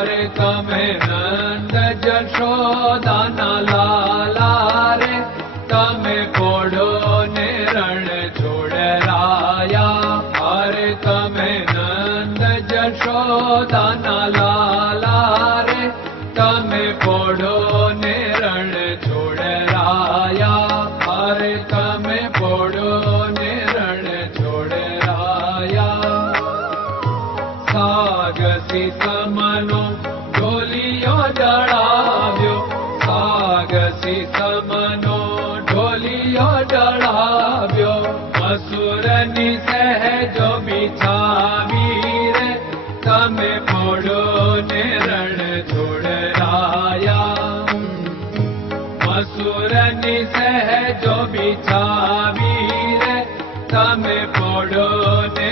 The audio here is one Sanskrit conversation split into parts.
करता में नंद जशोदा नाला रे। तमे कोडो ने छोड़ राया। हरे तमे नंद जशोदा नाला रे। तमे कोडो ने छोड़ राया। हरे तमे कोडो ने छोड़ राया। सागसी સાગસી સમનો ઢોલિયો ડળાવ્યો અસુરની સહેજો બિછાવી રે તમે પોડો ને રણ છોડરાયા મસુરની સહેજો બિછાવી રે તમે પોડો ને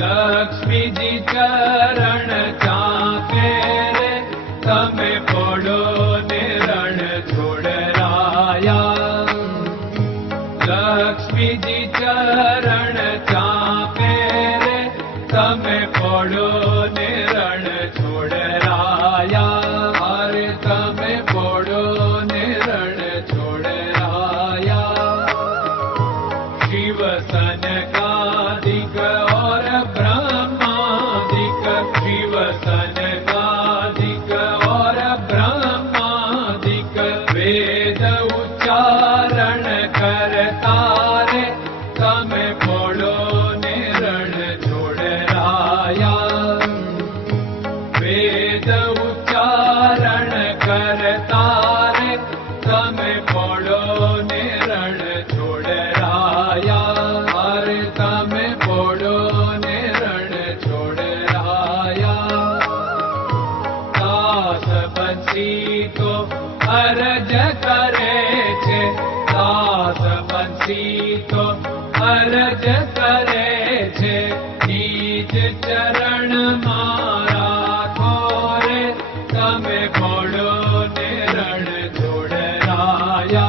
लक्ष्मी चरणो निर्ण छोडराया ली जी चरण तेरे तमे पढो बीतो अरज करे छे। दा बतो अरज करे छे। बीज चरण मारा थोरे तमे बोलो ने रण जोड़ राया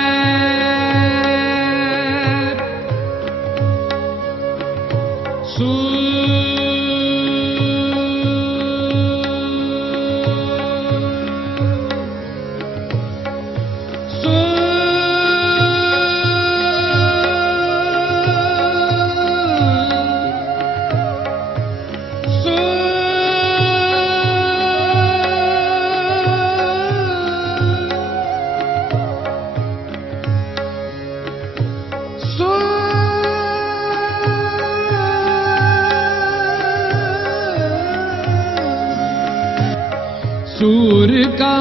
कै सूर्य का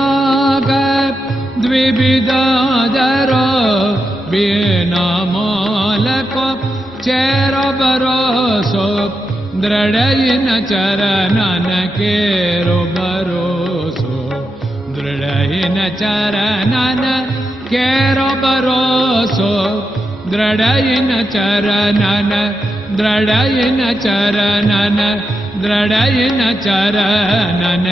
चेर बरोसो दृढयिन चरणन केरो दृढयिन चरणन केरो दृढयिन चरणन दृढयिन चरणन दृढयिन चरणन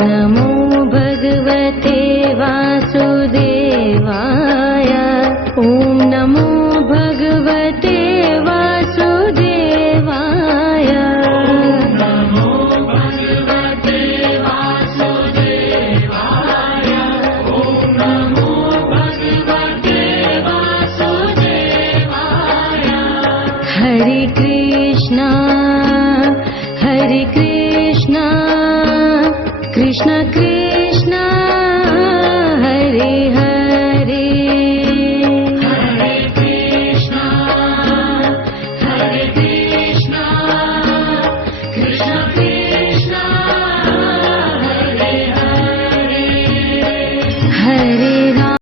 नमो भगवते